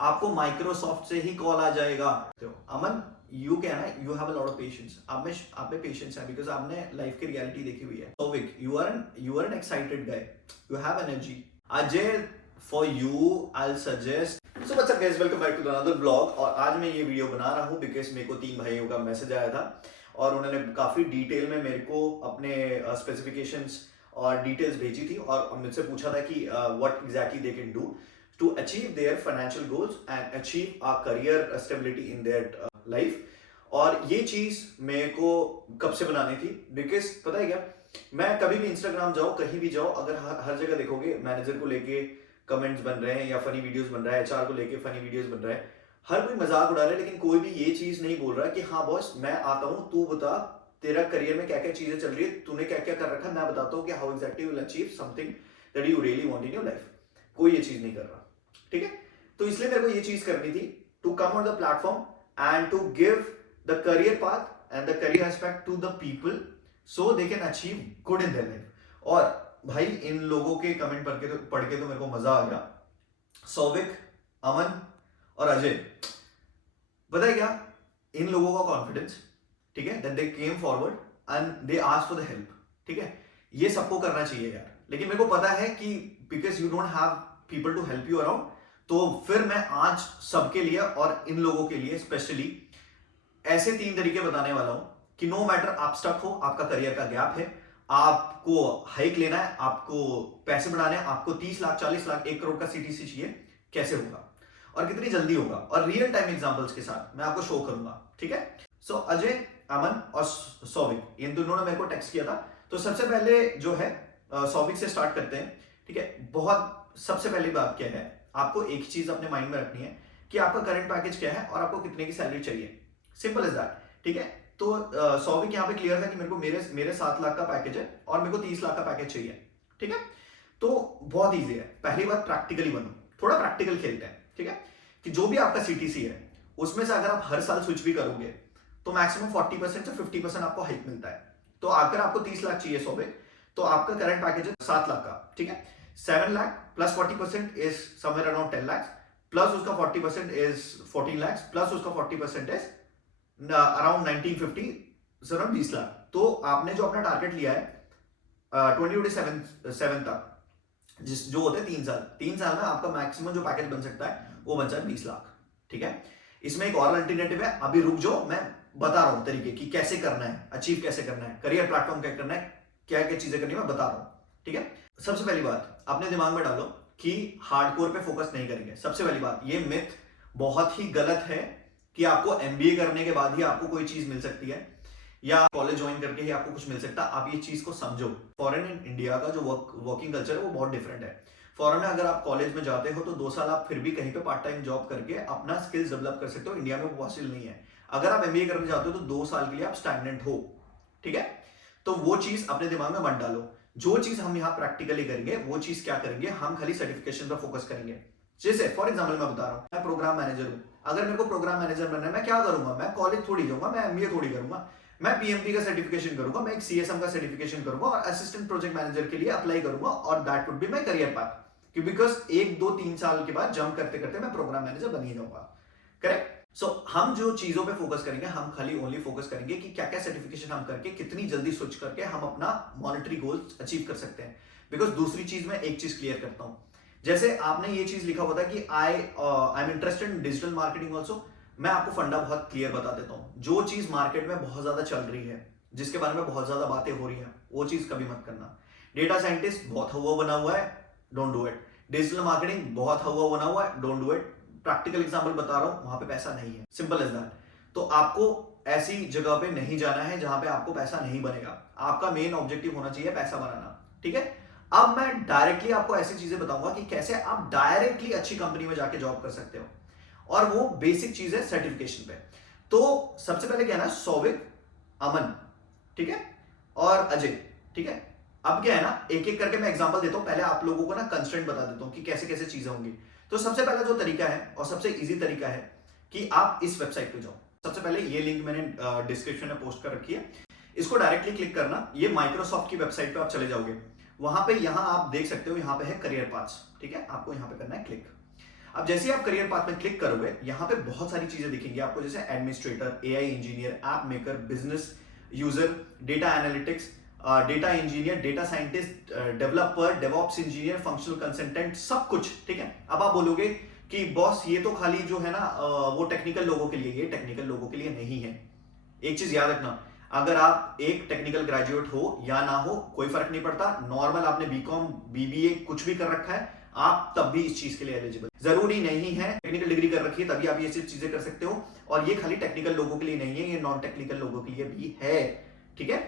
आपको माइक्रोसॉफ्ट से ही कॉल आ जाएगा। तो Aman, you can, you have a lot of patience. आप में पेशेंस है बिकॉज आपने लाइफ की रियलिटी देखी हुई है। Souvik, you are an excited guy, you have energy. Ajay, for you I suggest. So what's up guys, welcome back to another vlog. और आज मैं ये वीडियो बना रहा हूँ बिकॉज मेरे को 3 भाइयों का मैसेज आया था और उन्होंने काफी डिटेल में मेरे को अपने स्पेसिफिकेशंस और डिटेल्स भेजी थी और मुझसे पूछा था कि what exactly they can do to achieve their financial goals and achieve a career stability in their life. और ये चीज मेरे को कब से बनानी थी बिकॉज पता है क्या, मैं कभी भी इंस्टाग्राम जाओ, कहीं भी जाओ, अगर हर जगह देखोगे मैनेजर को लेके कमेंट्स बन रहे हैं या फनी वीडियोस बन रहा है, एचआर को लेके फनी वीडियोस बन रहा है, हर कोई मजाक उड़ा रहा है, लेकिन कोई भी ये चीज नहीं बोल रहा कि हाँ बॉस मैं आता हूँ, तू बता तेरा करियर में क्या क्या चीजें चल रही है, तूने क्या क्या कर रखा है, मैं बताता हूँ कि how exactly will achieve something that you really want in your life. कोई ये चीज नहीं कर रहा, ठीक है। तो इसलिए मेरे को ये चीज करनी थी, to come on the platform and to give the career path and the career aspect to the people so they can achieve good in their life. और भाई इन लोगों के कमेंट पढ़ के तो मेरे को मजा आ गया। सौविक, अमन और अजय, पता है क्या, इन लोगों का कॉन्फिडेंस, ठीक है, that they came forward and they asked for the help, ठीक है, ये सबको करना चाहिए यार। लेकिन मेरे को पता है कि because you don't have people to help you around, तो फिर मैं आज सबके लिए और इन लोगों के लिए स्पेशली ऐसे 3 तरीके बताने वाला हूं कि नो मैटर आप स्टक हो, आपका करियर का गैप है, आपको हाइक लेना है, आपको पैसे बढ़ाने हैं, आपको 30 लाख 40 लाख 1 करोड़ का सीटीसी चाहिए, कैसे होगा और कितनी जल्दी होगा, और रियल टाइम एग्जांपल्स के साथ मैं आपको शो करूंगा, ठीक है। सो अजय, अमन और सौविक, इन दोनों ने मेरे को टेक्स्ट किया था। तो सबसे पहले जो है सौविक से स्टार्ट करते हैं, ठीक है। बहुत सबसे पहली बात क्या है, आपको एक ही चीज अपने माइंड में रखनी है कि आपका करंट पैकेज क्या है और आपको कितने की सैलरी चाहिए, सिंपल इज दैट, ठीक है। तो सौविक यहाँ पे क्लियर था कि मेरे को मेरे 7 लाख का पैकेज है और मेरे को 30 लाख का पैकेज चाहिए, ठीक है। तो बहुत ईजी है, पहली बात प्रैक्टिकली बनो, थोड़ा प्रैक्टिकल खेलते हैं, ठीक है, कि जो भी आपका सीटीसी है उसमें से अगर आप हर साल स्विच भी करोगे तो मैक्सिमम 40% से 50% आपको हाइक मिलता है। तो अगर आपको 30 लाख चाहिए सौविक, तो आपका करंट पैकेज है 7 लाख का, ठीक है। 7 lakh plus 40% is somewhere around 10 lakh, plus उसका 40% इज 14 लाख, प्लस उसका 40% इज अराउंड 1950, अराउंड 20 लाख। तो आपने जो अपना टारगेट लिया है 2027 तक, जो होते हैं 3 साल में आपका मैक्सिमम जो पैकेज बन सकता है वो बन जाए 20 लाख, ठीक है। इसमें एक और अल्टरनेटिव है, अभी रुक जाओ, मैं बता रहा हूं तरीके कि कैसे करना है, अचीव कैसे करना है, करियर प्लेटफॉर्म क्या करना है, क्या क्या चीजें करनी है, मैं बता रहा हूं, ठीक है। सबसे पहली बात अपने दिमाग में डालो कि हार्डकोर पे फोकस नहीं करेंगे। सबसे पहली बात, ये मिथ बहुत ही गलत है कि आपको एमबीए करने के बाद ही आपको कोई चीज मिल सकती है या कॉलेज ज्वाइन करके ही आपको कुछ मिल सकता है। आप ये चीज को समझो, फॉरेन एंड इंडिया का जो वर्किंग कल्चर है वो बहुत डिफरेंट है। फॉरेन में अगर आप कॉलेज में जाते हो तो 2 साल आप फिर भी कहीं पे पार्ट टाइम जॉब करके अपना स्किल्स डेवलप कर सकते हो, इंडिया में वो पॉसिबल नहीं है। अगर आप एमबीए करने जाते हो तो 2 साल के लिए आप स्टैग्नेंट हो, ठीक है। तो वो चीज अपने दिमाग में मत डालो। जो चीज हम यहाँ प्रैक्टिकली करेंगे वो चीज क्या करेंगे, हम खाली सर्टिफिकेशन पर फोकस करेंगे। जैसे फॉर एग्जाम्पल मैं बता रहा हूँ, मैं प्रोग्राम मैनेजर हूँ, अगर मेरे को प्रोग्राम मैनेजर बनना है, मैं क्या करूंगा, मैं कॉलेज थोड़ी जाऊंगा, मैं एमबीए थोड़ी करूंगा, मैं पीएमपी का सर्टिफिकेशन करूंगा, मैं एक सीएसएम का सर्टिफिकेशन करूंगा और असिस्टेंट प्रोजेक्ट मैनेजर के लिए अप्लाई करूंगा और that would be my career path, कि बिकॉज 1 2 3 साल के बाद जंप करते करते मैं प्रोग्राम मैनेजर बन ही जाऊंगा, करेक्ट। सो हम जो चीजों पे फोकस करेंगे, हम खाली ओनली फोकस करेंगे कि क्या क्या सर्टिफिकेशन हम करके कितनी जल्दी स्विच करके हम अपना मॉनेटरी गोल्स अचीव कर सकते हैं। बिकॉज दूसरी चीज मैं एक चीज क्लियर करता हूं, जैसे आपने ये चीज लिखा हुआ था कि I am interested in digital marketing also, मैं आपको फंडा बहुत क्लियर बता देता हूं। जो चीज मार्केट में बहुत ज्यादा चल रही है, जिसके बारे में बहुत ज्यादा बातें हो रही हैं, वो चीज कभी मत करना। डेटा साइंटिस्ट बहुत हवा बना हुआ है, don't do it. Digital marketing बहुत हवा बना हुआ है, don't do it. Practical example बता रहा हूं, वहां पे पैसा नहीं है, सिंपल एज दैट। तो आपको ऐसी जगह पे नहीं जाना है जहां पे आपको पैसा नहीं बनेगा। आपका मेन ऑब्जेक्टिव होना चाहिए पैसा बनाना, ठीक है। अब मैं डायरेक्टली आपको ऐसी चीजें बताऊंगा कि कैसे आप डायरेक्टली अच्छी कंपनी में जाके जॉब कर सकते हो, और वो बेसिक चीज है सर्टिफिकेशन पे। तो सबसे पहले क्या है ना, सौविक, अमन, ठीक है, और अजय, ठीक है। अब क्या है ना, एक एक करके मैं एग्जांपल देता हूं, पहले आप लोगों को ना कंस्ट्रेंट बता देता हूं कि कैसे कैसे चीजें होंगी। तो सबसे पहला जो तरीका है और सबसे इजी तरीका है कि आप इस वेबसाइट पे जाओ। सबसे पहले ये लिंक मैंने डिस्क्रिप्शन में पोस्ट कर रखी है, इसको डायरेक्टली क्लिक करना, ये माइक्रोसॉफ्ट की वेबसाइट पे आप चले जाओगे। वहां पे यहां आप देख सकते हो, यहां पे है करियर पाथ्स, ठीक है, आपको यहां पे करना है क्लिक। अब जैसे ही आप करियर पाथ में क्लिक करोगे, यहाँ पे बहुत सारी चीजें दिखेंगी आपको, जैसे administrator, AI engineer, app maker, business user, data analytics, data engineer, data scientist, developer, DevOps engineer, functional consultant, सब कुछ। ठीक है, अब आप बोलोगे कि बॉस ये तो खाली जो है ना वो टेक्निकल लोगों के लिए, ये टेक्निकल लोगों के लिए नहीं है। एक चीज याद रखना, अगर आप एक टेक्निकल ग्रेजुएट हो या ना हो कोई फर्क नहीं पड़ता, नॉर्मल आपने बीकॉम, बीबीए कुछ भी कर रखा है, आप तब भी इस चीज के लिए एलिजिबल। जरूरी नहीं है टेक्निकल डिग्री कर रखी है तभी आप ये सब चीजें कर सकते हो, और ये खाली टेक्निकल लोगों के लिए नहीं है, ये नॉन टेक्निकल लोगों के लिए भी है। ठीक है,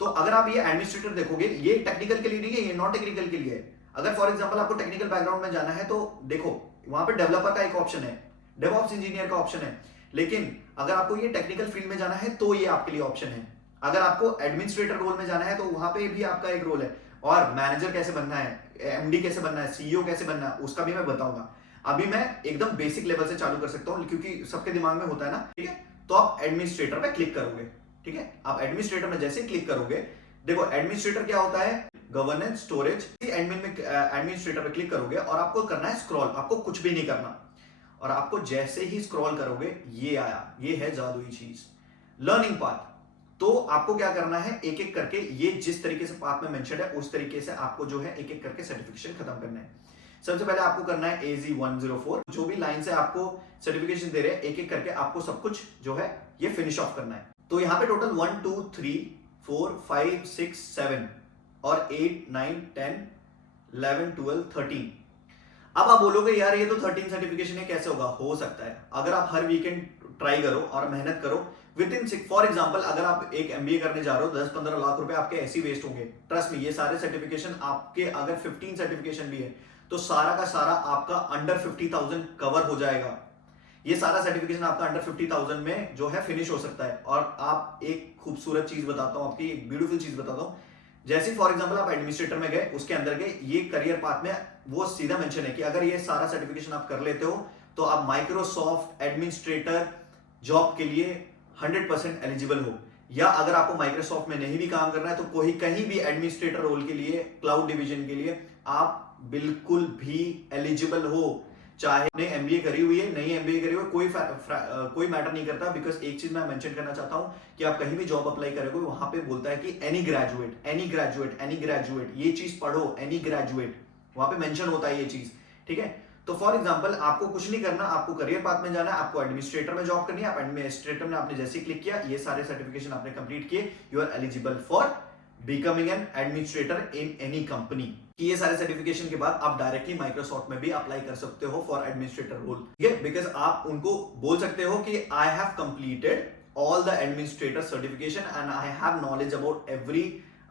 तो अगर आप ये एडमिनिस्ट्रेटर देखोगे, ये टेक्निकल के लिए नहीं है, ये नॉन टेक्निकल के लिए है। अगर फॉर एग्जांपल आपको टेक्निकल बैकग्राउंड में जाना है तो देखो वहां पे डेवलपर का एक ऑप्शन है, डेवऑप्स इंजीनियर का ऑप्शन है, लेकिन अगर आपको ये टेक्निकल फील्ड में जाना है तो ये आपके लिए ऑप्शन है। अगर आपको एडमिनिस्ट्रेटर रोल में जाना है तो वहां पे भी आपका एक रोल है, और मैनेजर कैसे बनना है, एमडी कैसे बनना है, सीईओ कैसे बनना है, उसका भी मैं बताऊंगा। अभी मैं एकदम बेसिक लेवल से चालू कर सकता हूं क्योंकि सबके दिमाग में होता है ना। ठीक है, तो आप एडमिनिस्ट्रेटर पे क्लिक करोगे। ठीक है, आप एडमिनिस्ट्रेटर में जैसे ही क्लिक करोगे, देखो एडमिनिस्ट्रेटर क्या होता है, गवर्नेंस, स्टोरेज। एडमिन में एडमिनिस्ट्रेटर पे क्लिक करोगे और आपको करना है स्क्रॉल, आपको कुछ भी नहीं करना, और आपको जैसे ही स्क्रॉल करोगे ये आया, ये है जादुई चीज, लर्निंग पाथ। तो आपको क्या करना है, एक एक करके ये जिस तरीके से पाथ में मेंशन है उस तरीके से आपको जो है एक एक करके सर्टिफिकेशन खत्म करना है। सबसे पहले आपको करना है AZ 104, जो भी लाइन से आपको सर्टिफिकेशन दे रहे हैं एक एक करके आपको सब कुछ जो है ये फिनिश ऑफ करना है। तो यहाँ पे टोटल 1 2 3 4 5 6 7 और 8 9 10 11 12 13। अब आप बोलोगे यार ये तो 13 सर्टिफिकेशन है, कैसे होगा? हो सकता है अगर आप हर वीकेंड ट्राई करो और मेहनत करो, विद इन फॉर एग्जांपल अगर आप एक एमबीए करने जा रहे हो 10-15 लाख रुपए आपके ऐसे ही वेस्ट होंगे। ट्रस्ट में, ये सारे सर्टिफिकेशन आपके अगर 15 सर्टिफिकेशन भी है तो सारा का सारा आपका अंडर 50,000 कवर हो जाएगा। ये सारा सर्टिफिकेशन आपका अंडर 50,000 में जो है फिनिश हो सकता है। और आप एक खूबसूरत चीज बताता हूं, आपकी एक ब्यूटीफुल चीज बताता हूं। जैसे फॉर एग्जांपल आप एडमिनिस्ट्रेटर में गए, उसके अंदर गए, ये करियर पाथ में वो सीधा मेंशन है कि अगर ये सारा सर्टिफिकेशन आप कर लेते हो तो आप माइक्रोसॉफ्ट एडमिनिस्ट्रेटर जॉब के लिए 100% एलिजिबल हो। या अगर आपको माइक्रोसॉफ्ट में नहीं भी काम करना है तो कोई कहीं भी एडमिनिस्ट्रेटर रोल के लिए, क्लाउड डिवीजन के लिए आप बिल्कुल भी एलिजिबल हो। चाहे आपने एमबीए करी हुई है, नहीं एमबीए करी हुई, कोई मैटर नहीं करता। बिकॉज एक चीज मैं मेंशन करना चाहता हूं कि आप कहीं भी जॉब अप्लाई करोगे वहां पे बोलता है कि any graduate, any graduate, any graduate, ये चीज पढ़ो, एनी ग्रेजुएट, वहां पे मेंशन होता है ये चीज। ठीक है, तो फॉर एग्जांपल आपको कुछ नहीं करना, आपको करियर पाथ में जाना है, आपको एडमिनिस्ट्रेटर में जॉब करनी है। आप एडमिनिस्ट्रेटर में आपने जैसे क्लिक किया, ये सारे सर्टिफिकेशन आपने कंप्लीट किए, you are eligible for becoming an administrator in any company. ये सारे सर्टिफिकेशन के बाद आप डायरेक्टली माइक्रोसॉफ्ट में भी अप्लाई कर सकते हो फॉर एडमिनिस्ट्रेटर रोल। ठीक है, बिकॉज आप उनको बोल सकते हो कि I have completed all the administrator certification and I have knowledge about every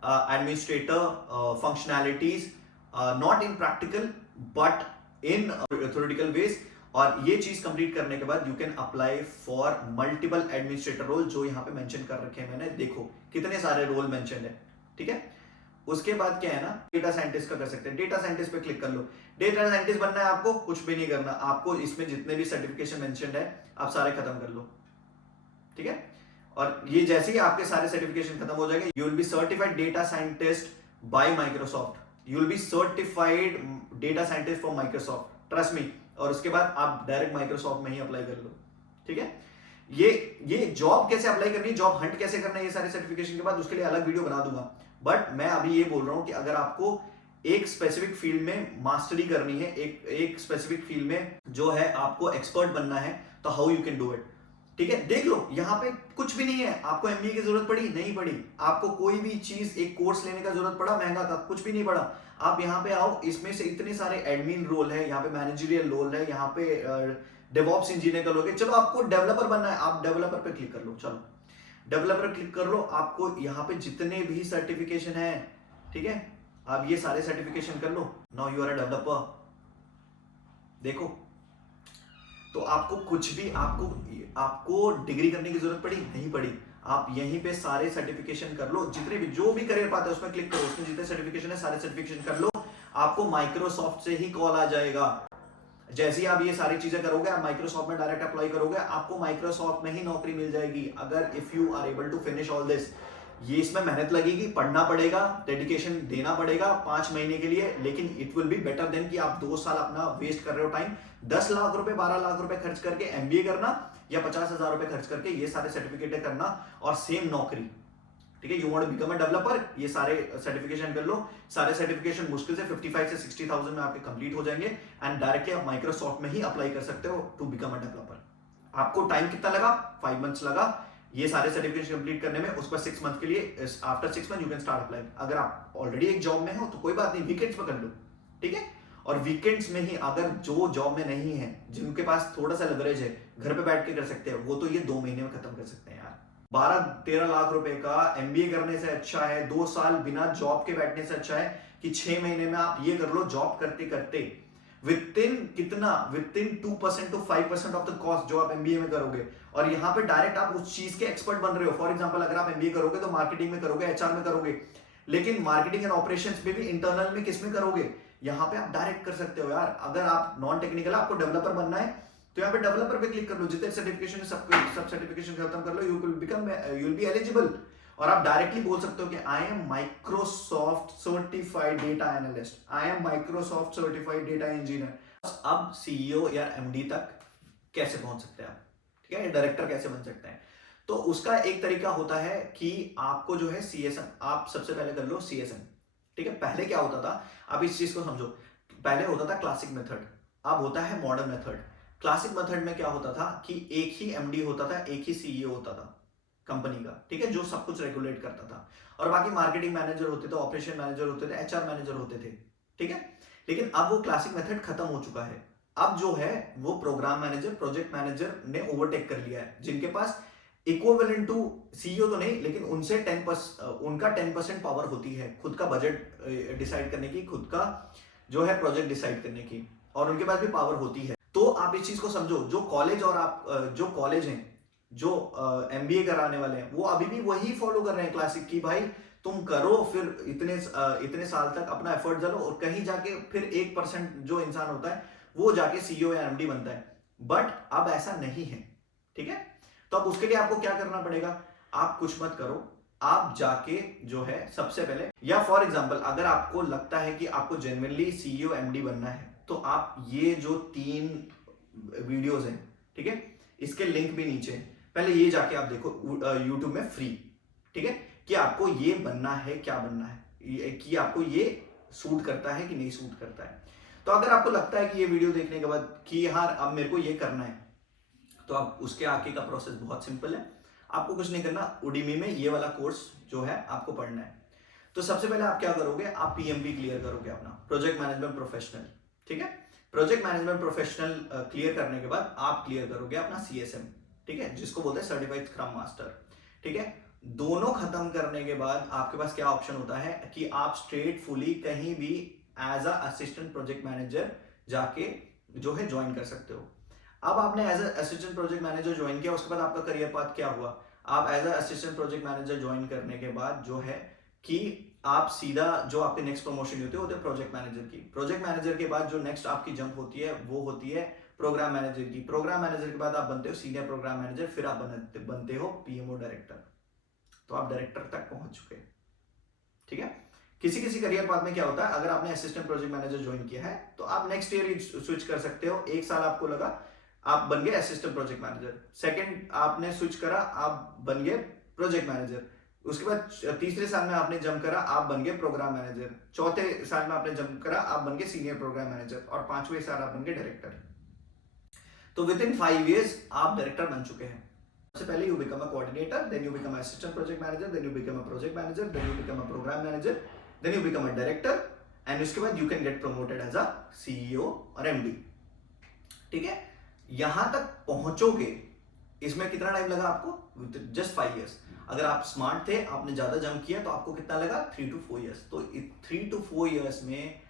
administrator functionalities, not in practical but in theoretical ways. और ये चीज कंप्लीट करने के बाद you can apply for multiple administrator role, जो यहाँ पे मेंशन कर रखे हैं मैंने। देखो कितने सारे रोल मेंशन है। ठीक है, उसके बाद क्या है ना, डेटा साइंटिस्ट का कर सकते हैं। डेटा साइंटिस्ट पे क्लिक कर लो। डेटा साइंटिस्ट बनना है आपको, कुछ भी नहीं करना, आपको इसमें जितने भी सर्टिफिकेशन मेंशन्ड है आप सारे खत्म कर लो। ठीक है, और ये जैसे ही आपके सारे सर्टिफिकेशन खत्म हो जाएंगे, you will be certified data scientist bye Microsoft, you will be certified data scientist for Microsoft, trust me. और उसके बाद आप डायरेक्ट माइक्रोसॉफ्ट में ही अप्लाई कर लो। ठीक है, ये जॉब कैसे अप्लाई करनी है, जॉब हंट कैसे करना है, ये सारे सर्टिफिकेशन के बाद उसके लिए अलग वीडियो बना दूंगा। बट मैं अभी ये बोल रहा हूं कि अगर आपको एक स्पेसिफिक फील्ड में मास्टरी करनी है, एक स्पेसिफिक फील्ड में जो है आपको एक्सपर्ट बनना है, तो how you can do it. ठीक है, देख लो यहाँ पे कुछ भी नहीं है। आपको एमबीए की जरूरत पड़ी नहीं पड़ी, आपको कोई भी चीज एक कोर्स लेने का जरूरत पड़ा महंगा का, कुछ भी नहीं पड़ा। आप यहाँ पे आओ, इसमें से इतने सारे एडमिन रोल है, यहाँ पे मैनेजरियल रोल है, यहाँ पे डेवऑप्स इंजीनियर का रोल है। चलो आपको डेवलपर बनना है, आप डेवलपर पे क्लिक कर लो। चलो डेवलपर क्लिक कर लो, आपको यहाँ पे जितने भी सर्टिफिकेशन है, ठीक है, आप ये सारे सर्टिफिकेशन कर लो। Now you are a developer. देखो, तो आपको कुछ भी आपको डिग्री करने की जरूरत पड़ी नहीं पड़ी, आप यहीं पे सारे सर्टिफिकेशन कर लो। जितने भी जो भी करियर पाता है उसमें क्लिक करो, उसमें जितने सर्टिफिकेशन है सारे सर्टिफिकेशन कर लो। आपको माइक्रोसॉफ्ट से ही कॉल आ जाएगा। जैसे ही आप ये सारी चीजें करोगे, आप माइक्रोसॉफ्ट में डायरेक्ट अप्लाई करोगे, आपको माइक्रोसॉफ्ट में ही नौकरी मिल जाएगी। अगर if you are able to finish all this, ये इसमें मेहनत लगेगी, पढ़ना पड़ेगा, डेडिकेशन देना पड़ेगा 5 महीने के लिए, लेकिन it will be better than कि आप 2 साल अपना वेस्ट कर रहे हो टाइम, 10 लाख रुपए 12 लाख रुपए खर्च करके एमबीए करना या 50,000 रुपए खर्च करके ये सारे सर्टिफिकेट करना और सेम नौकरी। ठीक है, you want to become a developer, ये सारे सर्टिफिकेशन कर लो। सारे सर्टिफिकेशन मुश्किल से 55 से 60,000 में आपके कंप्लीट हो जाएंगे एंड डायरेक्टली आप माइक्रोसॉफ्ट में ही अप्लाई कर सकते हो टू बिकम अ डेवलपर। आपको टाइम कितना लगा? 5 मंथ्स लगा ये सारे सर्टिफिकेशन कंप्लीट करने में। उसके बाद 6 मंथ के लिए, after 6 month you can start apply. अगर आप ऑलरेडी एक जॉब में हो तो कोई बात नहीं, वीकेंड्स में कर लो। ठीक है, और वीकेंड्स में ही अगर जो जॉब में नहीं है, जिनके पास थोड़ा सा लेवरेज है, घर पे बैठ के कर सकते हैं, वो तो ये 2 महीने में खत्म कर सकते हैं यार। 12-13 लाख रुपए का एमबीए करने से अच्छा है 2 साल बिना जॉब के बैठने से अच्छा है कि 6 महीने में आप ये कर लो जॉब करते करते within 2% to 5% of the cost जो आप एमबीए में करोगे, और यहाँ पे डायरेक्ट आप उस चीज के एक्सपर्ट बन रहे हो। फॉर एग्जांपल अगर आप एमबीए करोगे तो मार्केटिंग में करोगे, एचआर में करोगे, लेकिन मार्केटिंग एंड ऑपरेशंस में भी इंटरनल में किस में करोगे? यहाँ पे आप डायरेक्ट कर सकते हो यार। अगर आप नॉन टेक्निकल, आपको डेवलपर बनना है तो यहाँ पे डेवलपर पे क्लिक कर लो, जितने सर्टिफिकेशन सब सर्टिफिकेशन खत्म कर लो, यू विल बी एलिजिबल। और आप डायरेक्टली बोल सकते हो कि I am Microsoft certified data analyst, I am Microsoft certified data engineer. अब सीईओ या एमडी तक कैसे पहुंच सकते हैं आप? ठीक है, डायरेक्टर कैसे बन सकते हैं? तो उसका एक तरीका होता है कि आपको जो है सीएसएम, आप सबसे पहले कर लो सीएसएम। ठीक है, पहले क्या होता था, आप इस चीज को समझो। पहले होता था क्लासिक मेथड, अब होता है मॉडर्न मेथड। क्लासिक मेथड में क्या होता था कि एक ही एमडी होता था, एक ही सीईओ होता था कंपनी का। ठीक है, जो सब कुछ रेगुलेट करता था, और बाकी मार्केटिंग मैनेजर होते थे, ऑपरेशन मैनेजर होते थे, एचआर मैनेजर होते थे। ठीक है, लेकिन अब वो क्लासिक मेथड खत्म हो चुका है। अब जो है वो प्रोग्राम मैनेजर, प्रोजेक्ट मैनेजर ने ओवरटेक कर लिया है, जिनके पास इक्विवेलेंट टू सीईओ तो नहीं, लेकिन उनसे 10% पावर होती है खुद का बजट डिसाइड करने की, खुद का जो है प्रोजेक्ट डिसाइड करने की, और उनके पास भी पावर होती है। तो आप इस चीज को समझो, जो कॉलेज और आप जो कॉलेज हैं, जो एमबीए कराने वाले हैं, वो अभी भी वही फॉलो कर रहे हैं क्लासिक की, भाई तुम करो, फिर इतने साल तक अपना एफर्ट डालो, और कहीं जाके फिर 1% जो इंसान होता है वो जाके सीईओ या एमडी बनता है। बट अब ऐसा नहीं है। ठीक है, तो अब उसके लिए आपको क्या करना पड़ेगा? आप कुछ मत करो, आप जाके जो है सबसे पहले, या फॉर एग्जांपल अगर आपको लगता है कि आपको जेन्युइनली सीईओ एमडी बनना है, तो आप ये जो 3 वीडियोस हैं, ठीक है, इसके लिंक भी नीचे, पहले ये जाके आप देखो यूट्यूब में फ्री। ठीक है, कि आपको ये बनना है, क्या बनना है, कि आपको ये सूट करता है कि नहीं सूट करता है। तो अगर आपको लगता है कि ये वीडियो देखने के बाद कि यार अब मेरे को ये करना है, तो आप उसके आगे का प्रोसेस बहुत सिंपल है। आपको कुछ नहीं करना, उडीमी में ये वाला कोर्स जो है आपको पढ़ना है। तो सबसे पहले आप क्या करोगे? आप पीएमपी क्लियर करोगे, अपना प्रोजेक्ट मैनेजमेंट प्रोफेशनल। ठीक है, प्रोजेक्ट मैनेजमेंट प्रोफेशनल क्लियर करने के बाद आप क्लियर करोगे अपना सीएसएम। ठीक है, जिसको बोलते हैं सर्टिफाइड स्क्रम मास्टर। ठीक है, दोनों खत्म करने के बाद आपके पास क्या ऑप्शन होता है कि आप स्ट्रेट फुली कहीं भी as a assistant project manager जाके जो है ज्वाइन कर सकते हो। अब आपने as a assistant project manager join किया, उसके बाद आपका करियर पाथ क्या हुआ? आप as a assistant project manager join करने के बाद जो है कि आप सीधा जो आपके नेक्स्ट प्रमोशन होते हैं प्रोजेक्ट मैनेजर की। प्रोजेक्ट मैनेजर के बाद जो नेक्स्ट आपकी जंप होती है वो होती है प्रोग्राम मैनेजर की। प्रोग्राम मैनेजर के बाद आप बनते हो सीनियर प्रोग्राम मैनेजर, फिर आप बनते हो पीएमओ डायरेक्टर। तो आप डायरेक्टर तक पहुंच चुके। ठीक है, किसी किसी करियर पाथ में क्या होता है, अगर आपने असिस्टेंट प्रोजेक्ट मैनेजर ज्वाइन किया है तो आप नेक्स्ट ईयर स्विच कर सकते हो। 1 साल आपको लगा, आप बन गए असिस्टेंट प्रोजेक्ट मैनेजर। सेकंड आपने स्विच करा, आप बन गए प्रोजेक्ट मैनेजर। उसके बाद तीसरे साल में आपने जंप करा, आप बन गए प्रोग्राम मैनेजर। चौथे साल में आपने जंप करा, आप बन गए सीनियर प्रोग्राम मैनेजर, और 5वें साल आप बन गए डायरेक्टर। तो विद इन 5 years आप डायरेक्टर बन चुके हैं। सबसे पहले you become a coordinator, then you become assistant project manager, then you become a project manager, then you become a programme manager, then you become a director, and उसके बाद you can get promoted as a CEO और MD. ठीक है, यहां तक पहुंचोगे, इसमें कितना time लगा आपको? Just 5 years। अगर आप स्मार्ट थे, आपने ज्यादा जंप किया, तो आपको कितना लगा? 3 to 4 years। तो 3 to 4 years में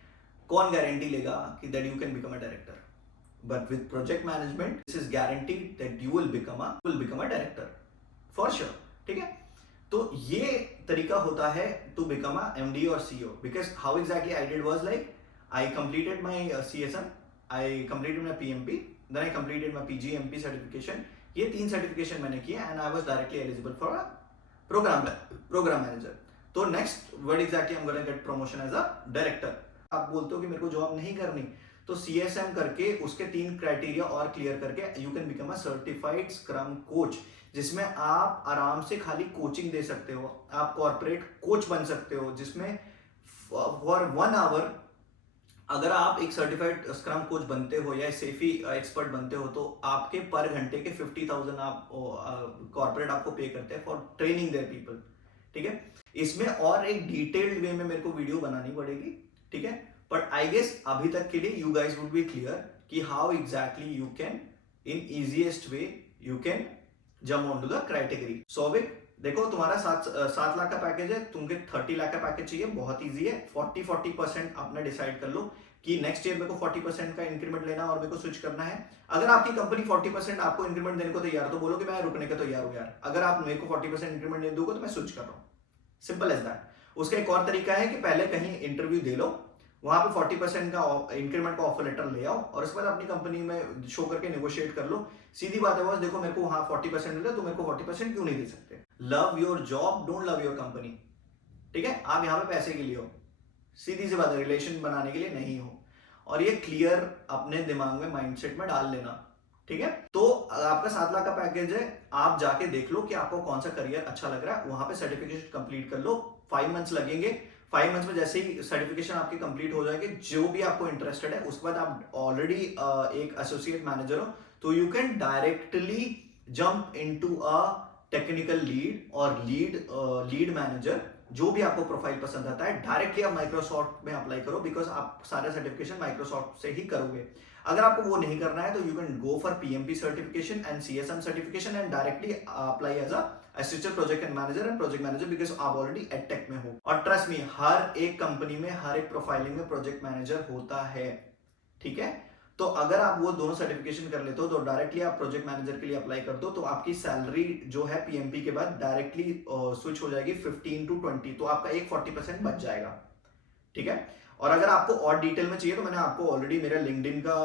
कौन गारंटी लेगा कि that you can become a director? But with project management, this is guaranteed that you will become a director for sure. ठीक है, तो ये तरीका होता है to become a MD or CEO. Because how exactly I did was like I completed my CSM, I completed my PMP, then I completed my PGMP certification. ये 3 certification मैंने किए and I was directly eligible for a program manager. तो next what exactly I am gonna get promotion as a director. आप बोलते हो कि मेरे को जॉब नहीं करनी, तो CSM करके उसके 3 क्राइटेरिया और क्लियर करके you can become a certified scrum coach, जिसमें आप आराम से खाली कोचिंग दे सकते हो, आप कॉर्पोरेट कोच बन सकते हो, जिसमें फॉर 1 आवर अगर आप एक सर्टिफाइड स्क्रम कोच बनते हो या सेफी एक्सपर्ट बनते हो तो आपके पर घंटे के 50,000 आप कॉर्पोरेट आपको पे करते हैं फॉर ट्रेनिंग देयर पीपल। ठीक है, इसमें और एक डिटेल्ड वे में मेरे को वीडियो बनानी पड़ेगी। ठीक है, बट आई गेस अभी तक के लिए you guys would be clear कि how exactly you can in easiest way you can jump on to the category. Souvik देखो, तुम्हारा 7 लाख का पैकेज है, तुमके 30 लाख का पैकेज चाहिए, बहुत इजी है। 40% अपना डिसाइड कर लो कि नेक्स्ट ईयर मेरे को 40% का इंक्रीमेंट लेना और मेरे को स्विच करना है। अगर आपकी कंपनी 40% आपको इंक्रीमेंट देने को तैयार है तो बोलो कि मैं रुकने के तैयार हूं यार। अगर आप मेरे को 40% इंक्रीमेंट नहीं दोगे तो मैं स्विच कर रहा हूं, सिंपल एज दैट। उसका एक और तरीका है कि पहले कहीं इंटरव्यू दे लो, वहां पे 40% का इंक्रीमेंट का ऑफर लेटर ले आओ और उसके बाद अपनी कंपनी में शो करके नेगोशिएट कर लो। सीधी बात है बॉस, देखो मेरे को वहां 40% मिल रहा है तो मेरे को 40% क्यों नहीं दे सकते। Love your job, don't love your company. ठीक है, आप यहाँ पे पैसे के लिए हो, सीधी सी बात है, रिलेशन बनाने के लिए नहीं हो। और ये क्लियर अपने दिमाग में माइंडसेट में डाल लेना। ठीक है, तो आपका 7 लाख का पैकेज है, आप जाके देख लो कि आपको कौन सा करियर अच्छा लग रहा है, वहां पे सर्टिफिकेशन कंप्लीट कर लो। 5 मंथ्स लगेंगे, 5 मंथ्स में जैसे ही सर्टिफिकेशन आपके कंप्लीट हो जाएंगे, जो भी आपको इंटरेस्टेड है, उसके बाद आप ऑलरेडी एक एसोसिएट मैनेजर हो, तो you can directly jump into a technical lead और लीड मैनेजर, जो भी आपको प्रोफाइल पसंद आता है। डायरेक्टली आप माइक्रोसॉफ्ट में अप्लाई करो, बिकॉज आप सारे सर्टिफिकेशन माइक्रोसॉफ्ट से ही करोगे। अगर आपको वो नहीं करना है तो you can go for PMP certification and CSM certification and directly apply as a assistant project manager and project manager, because आप ऑलरेडी एडटेक में हो। और ट्रस्ट मी, हर एक कंपनी में हर एक प्रोफाइलिंग में प्रोजेक्ट मैनेजर होता है। ठीक है, तो अगर आप वो दोनों सर्टिफिकेशन कर लेते हो तो डायरेक्टली आप प्रोजेक्ट मैनेजर के लिए अप्लाई कर दो, तो आपकी सैलरी जो है PMP के बाद डायरेक्टली स्विच हो जाएगी 15 to 20, तो आपका एक 40% बच जाएगा। ठीक है, और अगर आपको और डिटेल में चाहिए तो मैंने आपको ऑलरेडी मेरा लिंक्डइन का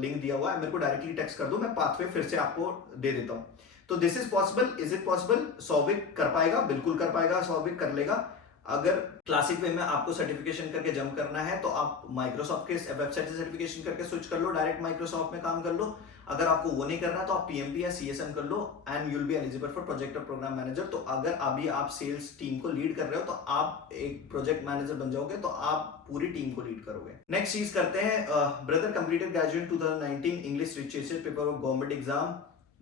लिंक दिया हुआ है, मेरे को डायरेक्टली टेक्स्ट कर दो, मैं पाथवे फिर से आपको दे देता हूं। तो this is possible, is it possible? Souvik कर पाएगा, बिल्कुल कर पाएगा, सौविक कर लेगा। अगर क्लासिक वे में आपको सर्टिफिकेशन करके जंप करना है तो आप माइक्रोसॉफ्ट के वेबसाइट से सर्टिफिकेशन करके स्विच कर लो, डायरेक्ट माइक्रोसॉफ्ट में काम कर लो। अगर आपको वो नहीं करना तो आप PMP या CSM कर लो and you will be eligible for project और प्रोग्राम मैनेजर। तो अगर अभी आप सेल्स टीम को लीड कर रहे हो तो आप एक प्रोजेक्ट मैनेजर बन जाओगे, तो आप पूरी टीम को लीड करोगे। नेक्स्ट चीज करते हैं, brother completed graduate 2019 English literature paper of government exam,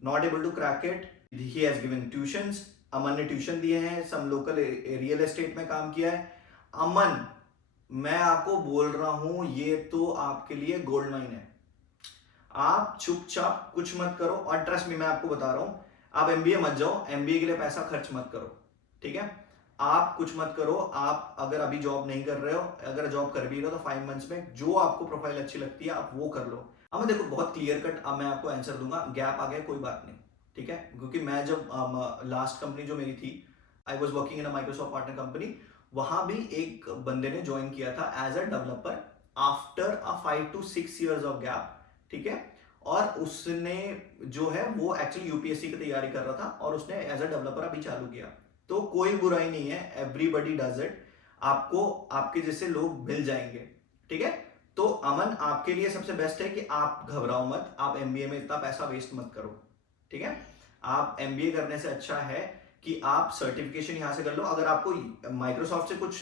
not able to crack it, he has given tuitions. Aman ने ट्यूशन दिए हैं, सम लोकल रियल एस्टेट में काम किया है। अमन, मैं आपको बोल रहा हूं, ये तो आपके लिए गोल्ड माइन है। आप चुपचाप कुछ मत करो, और ट्रस्ट में मैं आपको बता रहा हूं, आप MBA मत जाओ, MBA के लिए पैसा खर्च मत करो। ठीक है, आप कुछ मत करो। आप अगर अभी जॉब नहीं कर रहे हो, अगर जॉब कर भी रहे हो तो 5 मंथ्स में जो आपको प्रोफाइल अच्छी लगती है आप वो कर लो। अब मैं देखो बहुत क्लियर कट अब मैं आपको आंसर दूंगा, गैप आ गया कोई बात नहीं। ठीक है, क्योंकि मैं जब लास्ट कंपनी जो मेरी थी, I was working in a Microsoft partner company, वहां भी एक बंदे ने ज्वाइन किया था as a developer after a 5 to 6 years of gap. ठीक है, और उसने जो है वो एक्चुअली UPSC की तैयारी कर रहा था और उसने एज अ डेवलपर अभी चालू किया। तो कोई बुराई नहीं है, एवरीबडी डज इट, आपको आपके जैसे लोग मिल जाएंगे। ठीक है, तो अमन आपके लिए सबसे बेस्ट है कि आप घबराओ मत, आप MBA में इतना पैसा वेस्ट मत करो। ठीक है, आप MBA करने से अच्छा है कि आप सर्टिफिकेशन यहां से कर लो। अगर आपको माइक्रोसॉफ्ट से कुछ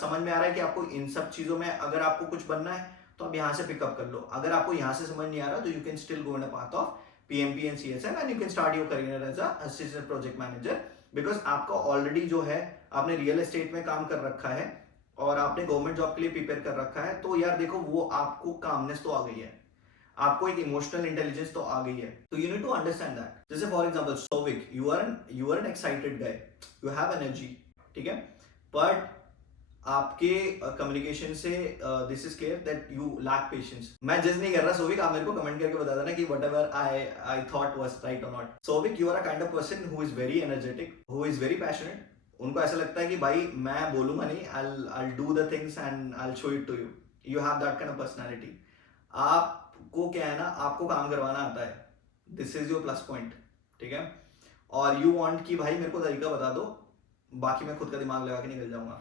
समझ में आ रहा है कि आपको इन सब चीजों में अगर आपको कुछ बनना है तो आप यहां से पिकअप कर लो। अगर आपको यहां से समझ नहीं आ रहा तो you can still go in a path of PMP and CSM and you can start your career as a assistant project manager, because आपका ऑलरेडी जो है आपने रियल एस्टेट में काम कर रखा है और आपने गवर्नमेंट जॉब के लिए प्रिपेयर कर रखा है। तो यार देखो, वो आपको कामनेस तो आ गई है, आपको एक इमोशनल इंटेलिजेंस तो आ गई है, तो you need to understand that. जैसे for example Souvik, you are an excited guy, you have energy. ठीक है, बट आपके कम्युनिकेशन से this is clear that you lack patience. मैं जज नहीं कर रहा सौविक, आप मेरे को कमेंट करके बता देना कि whatever I thought was right और not. Souvik, you are a kind of person who is very energetic, who is very passionate. उनको ऐसा लगता है कि भाई मैं बोलूंगा नहीं, I do the things and I show it to you. You have that kind of personality. आपको क्या है ना, आपको काम करवाना आता है, this is your plus point. ठीक है, और यू वांट कि भाई मेरे को तरीका बता दो, बाकी मैं खुद का दिमाग लगा के निकल जाऊंगा।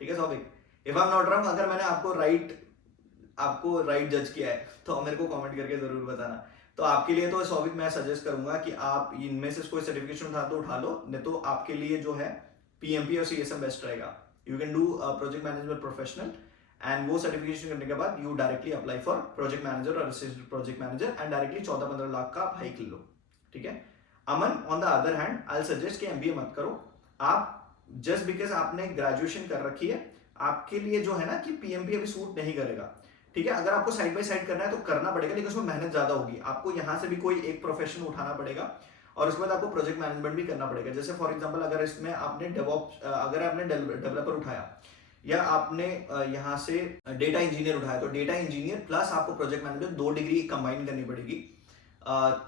ठीक है Souvik, if I am not wrong, अगर मैंने आपको राइट जज किया है तो मेरे को कमेंट करके जरूर बताना। तो आपके लिए तो सौविक मैं सजेस्ट करूंगा कि आप इनमें से कोई सर्टिफिकेशन उठा लो, नहीं तो आपके लिए जो है पीएमपी और सीएसएम बेस्ट रहेगा। You can do project management professional, and वो सर्टिफिकेशन करने के बाद you directly apply for project manager और assistant project manager, and directly 14-15 lakh का आप हाइक लो। ठीक है Aman, on the other hand I suggest कि एमबीए मत करो आप, जस्ट बिकॉज आपने ग्रेजुएशन कर रखी है, आपके लिए जो है ना कि पीएमपी अभी सूट नहीं करेगा। ठीक है, अगर आपको साइड बाय साइड करना है तो करना पड़ेगा, लेकिन उसमें मेहनत ज्यादा होगी। आपको यहाँ से भी कोई एक प्रोफेशन उठाना पड़ेगा और उसके बाद आपको प्रोजेक्ट मैनेजमेंट भी करना पड़ेगा। जैसे फॉर एग्जांपल अगर इसमें आपने अगर आपने डेवलपर उठाया या आपने यहाँ से डेटा इंजीनियर उठाया, तो डेटा इंजीनियर प्लस आपको प्रोजेक्ट मैनेजमेंट 2 डिग्री कंबाइन करनी पड़ेगी,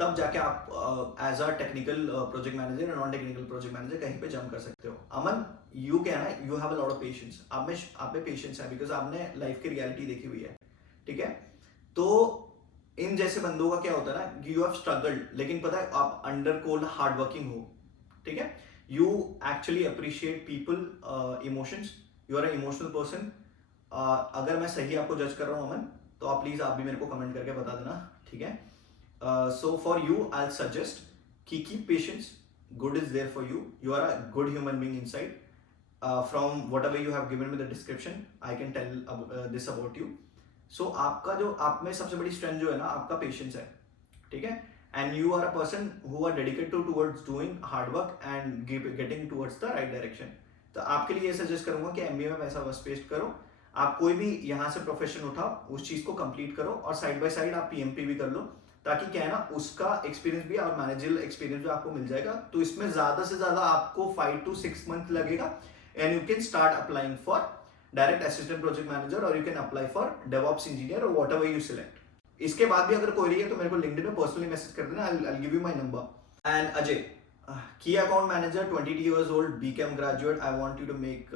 तब जाके आप as a technical project manager और नॉन टेक्निकल प्रोजेक्ट मैनेजर कहीं पे जंप कर सकते हो। अमन, यू क्या है, you have a lot of patience, आप में पेशेंस है बिकॉज आपने लाइफ की रियलिटी देखी हुई है। ठीक है, तो इन जैसे बंदों का क्या होता है ना कि यू हैव स्ट्रगल्ड, लेकिन पता है आप अंडर कोल्ड हार्ड वर्किंग हो। ठीक है, you actually appreciate people emotions, you are a emotional person. अगर मैं सही आपको जज कर रहा हूँ अमन, तो आप प्लीज आप भी मेरे को कमेंट करके बता देना। ठीक है, so for you I'll suggest कि keep patience, good is there for you, you are a good human being inside, from whatever you have given me the description I can tell this about you। so आपका जो आप में सबसे बड़ी strength जो है ना आपका patience है। ठीक है, and you are a person who are dedicated towards doing hard work and getting towards the right direction। तो आपके लिए ये सजेस्ट करूंगा कि एमबीए में पैसा बस वेस्ट करो, आप कोई भी यहाँ से प्रोफेशन उठाओ, उस चीज को कंप्लीट करो और साइड बाय साइड आप पीएमपी भी कर लो, ताकि क्या है ना उसका एक्सपीरियंस भी और मैनेजरल एक्सपीरियंस भी आपको मिल जाएगा। तो इसमें ज्यादा से ज्यादा आपको 5 to 6 मंथ लगेगा, and you can start applying for direct assistant project manager, और you can apply for DevOps engineer और वॉट एवर यू सिलेक्ट। इसके बाद भी अगर कोई रही है तो मेरे को लिंक्डइन में पर्सनली मैसेज कर देना, I give you my number. And Ajay, की account manager, 22 years old, BCom graduate, I want you to make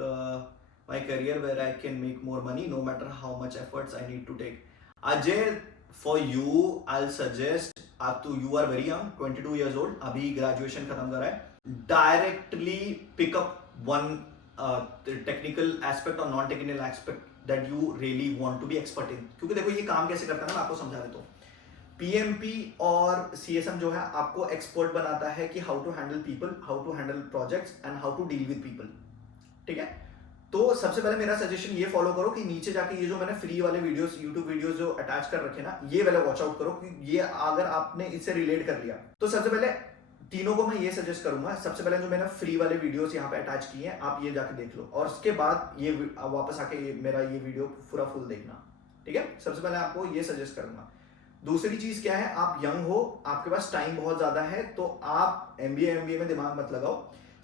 my career where I can make more money no matter how much efforts I need to take। Ajay, for you I'll suggest, you are very young, 22 years old, अभी graduation खत्म कर रहा है, directly pick up one technical aspect or non-technical aspect that you really want to be expert in। क्योंकि देखो ये काम कैसे करता है ना, मैं आपको समझा देता हूँ। पीएमपी और सीएसएम जो है आपको एक्सपर्ट बनाता है कि how to handle people, how to handle projects and how to deal with people. ठीक है, तो सबसे पहले मेरा सजेशन ये फॉलो करो कि नीचे जाके ये जो मैंने फ्री वाले वीडियोस, यूट्यूब वीडियोस जो अटैच कर रखे ना, ये वाले वॉच आउट करो कि ये अगर आपने इससे रिलेट कर लिया तो सबसे पहले तीनों को मैं ये सजेस्ट करूंगा। सबसे पहले जो मैंने फ्री वाले वीडियोस यहाँ पे अटैच किए हैं आप ये जाके देख लो, और उसके बाद ये वापस आके मेरा ये वीडियो पूरा फुल देखना। ठीक है, सबसे पहले आपको ये सजेस्ट करूंगा। दूसरी चीज क्या है, आप यंग हो, आपके पास टाइम बहुत ज्यादा है, तो आप एमबीए में दिमाग मत लगाओ।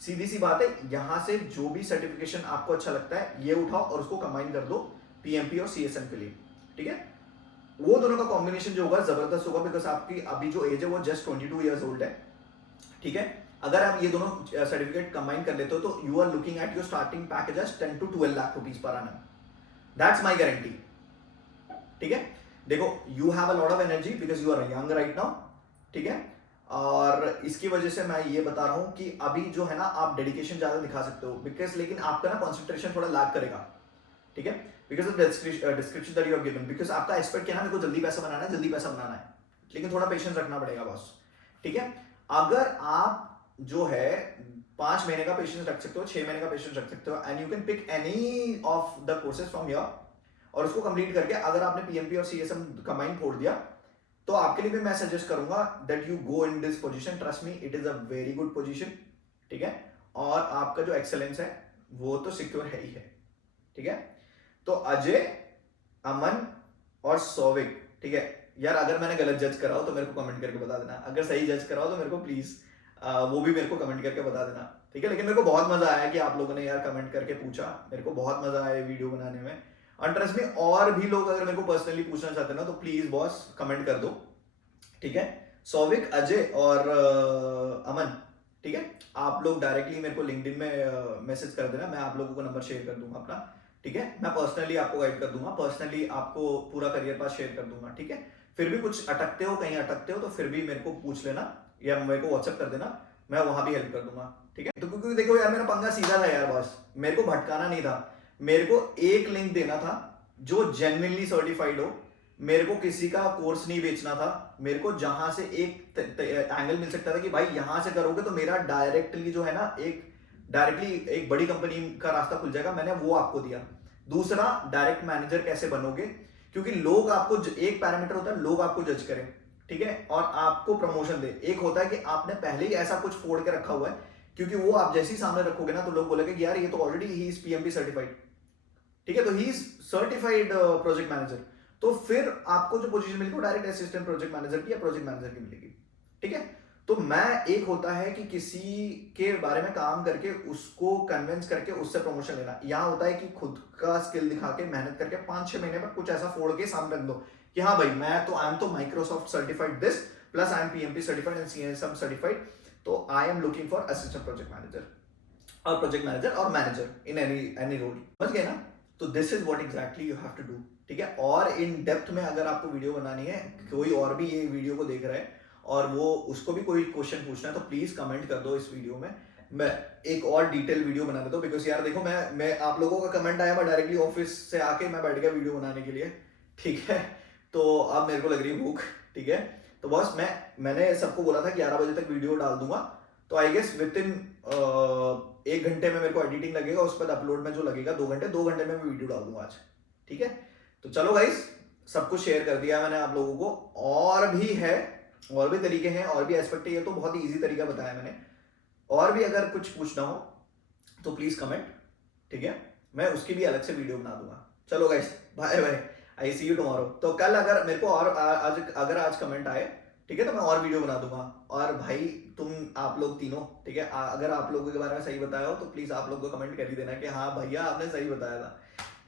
सीधी सी बात है, यहां से जो भी सर्टिफिकेशन आपको अच्छा लगता है ये उठाओ और उसको कंबाइन कर दो पीएमपी और सीएसएम के लिए। ठीक है, वो दोनों का कॉम्बिनेशन जो होगा जबरदस्त होगा, बिकॉज आपकी अभी जो एज है वो जस्ट 22 years old है। ठीक है, अगर आप ये दोनों सर्टिफिकेट कंबाइन कर लेते हो तो you are looking at your starting package as 10 to 12 lakh rupees per annum, that's my guarantee. ठीक है, देखो you have a lot of energy because you are young right now. ठीक है, और इसकी वजह से मैं ये बता रहा हूं कि अभी जो है ना आप डेडिकेशन ज्यादा दिखा सकते हो, बिकॉज लेकिन आपका ना कॉन्सेंट्रेशन थोड़ा लैग करेगा। ठीक है, because of description that you have given, because आपका एक्सपेक्ट क्या है ना, मेरे को जल्दी पैसा बनाना है, जल्दी पैसा बनाना है, लेकिन थोड़ा पेशेंस रखना पड़ेगा बॉस। ठीक है, अगर आप जो है 5 महीने का पेशेंस रख सकते हो, 6 महीने का पेशेंस रख सकते हो, and you can pick any of the courses from here, और उसको कंप्लीट करके अगर आपने पीएमपी और सीएसएम कंबाइन फोड़ दिया तो आपके लिए भी मैं सजेस्ट करूंगा that you go in this position. Trust me, it is a very good position. ठीक है, और आपका जो एक्सेलेंस है वो तो सिक्योर है ही है। ठीक है, तो अजय, अमन और सौविक, ठीक है यार, अगर मैंने गलत जज करा हो तो मेरे को कमेंट करके बता देना, अगर सही जज करा हो तो मेरे को प्लीज वो भी मेरे को कमेंट करके बता देना। ठीक है, लेकिन मेरे को बहुत मजा आया कि आप लोगों ने यार कमेंट करके पूछा, मेरे को बहुत मजा आया वीडियो बनाने में। और ट्रस्ट में और भी लोग अगर मेरे को पर्सनली पूछना चाहते हैं ना तो प्लीज बॉस कमेंट कर दो। ठीक है, सौविक, अजय और अमन, ठीक है, आप लोग डायरेक्टली मेरे को लिंक्डइन में मैसेज कर देना, मैं आप लोगों को नंबर शेयर कर दूंगा अपना। ठीक है, मैं पर्सनली आपको गाइड कर दूंगा, पर्सनली आपको पूरा करियर पाथ शेयर कर दूंगा। ठीक है, फिर भी कुछ अटकते हो, कहीं अटकते हो तो फिर भी मेरे को पूछ लेना या मेरे को व्हाट्सएप कर देना, मैं वहां भी हेल्प कर दूंगा, ठीक है। तो क्योंकि देखो यार मेरा पंगा सीधा था यार बॉस, मेरे को भटकाना नहीं था, मेरे को एक लिंक देना था जो जेन्युइनली सर्टिफाइड हो, मेरे को किसी का कोर्स नहीं बेचना था, मेरे को जहां से एक एंगल मिल सकता था कि भाई यहां से करोगे तो मेरा डायरेक्टली जो है ना डायरेक्टली एक बड़ी कंपनी का रास्ता खुल जाएगा, मैंने वो आपको दिया। दूसरा, डायरेक्ट मैनेजर कैसे बनोगे, क्योंकि लोग आपको एक पैरामीटर होता है लोग आपको जज करें, ठीक है, और आपको प्रमोशन दे। एक होता है कि आपने पहले ही ऐसा कुछ फोड़ के रखा हुआ है, क्योंकि वो आप जैसे ही सामने रखोगे ना तो लोग बोलेंगे कि यार ये तो already he is PMP certified, ठीक है, तो he is certified project manager. तो फिर आपको जो पोजीशन मिलेगी वो डायरेक्ट असिस्टेंट प्रोजेक्ट मैनेजर की या प्रोजेक्ट मैनेजर की मिलेगी, ठीक है। तो मैं एक होता है कि किसी के बारे में काम करके उसको कन्विंस करके उससे प्रमोशन लेना, यहाँ होता है कि खुद का स्किल दिखा के मेहनत करके 5-6 महीने में कुछ ऐसा फोड़ के सामने रख दो कि हाँ भाई मैं तो आई एम तो Microsoft certified this plus I am PMP certified and CSM certified, तो I am looking for assistant project manager और प्रोजेक्ट मैनेजर और मैनेजर इन एनी रोल, समझ गए ना। तो this is what exactly you have to do, ठीक है। और इन डेप्थ में अगर आपको वीडियो बनानी है, कोई और भी ये वीडियो को देख रहा है और वो उसको भी कोई क्वेश्चन पूछना है तो प्लीज कमेंट कर दो इस वीडियो में, मैं एक और डिटेल वीडियो बना देता हूँ। बिकॉज यार देखो मैं आप लोगों का कमेंट आया, मैं डायरेक्टली ऑफिस से आके मैं बैठ गया वीडियो बनाने के लिए, ठीक है। तो अब मेरे को लग रही है भूख, ठीक है। तो बस मैंने सबको बोला था 11 बजे तक वीडियो डाल दूंगा, तो आई गेस विद इन 1 घंटे में मेरे को एडिटिंग लगेगा, उसके बाद अपलोड में जो लगेगा 2 घंटे, 2 घंटे में मैं वीडियो डाल दूंगा आज, ठीक है। तो चलो गाइस, सब कुछ शेयर कर दिया मैंने आप लोगों को, और भी है, और भी तरीके हैं, और भी एस्पेक्ट है, ये तो बहुत ही इजी तरीका बताया मैंने। और भी अगर कुछ पूछना हो तो प्लीज कमेंट, ठीक है, मैं उसकी भी अलग से वीडियो बना दूंगा। चलो guys, bye bye, I see you tomorrow. तो कल अगर मेरे को और आज कमेंट आए, ठीक है, तो मैं और वीडियो बना दूंगा। और भाई तुम आप लोग तीनों, ठीक है, अगर आप लोगों के बारे में सही बताया हो तो प्लीज आप लोग को कमेंट कर ही देना कि हाँ भैया आपने सही बताया था,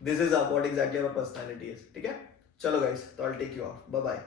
this is what exactly our personality is, ठीक है। चलो गाइस, तो I take you off, bye bye.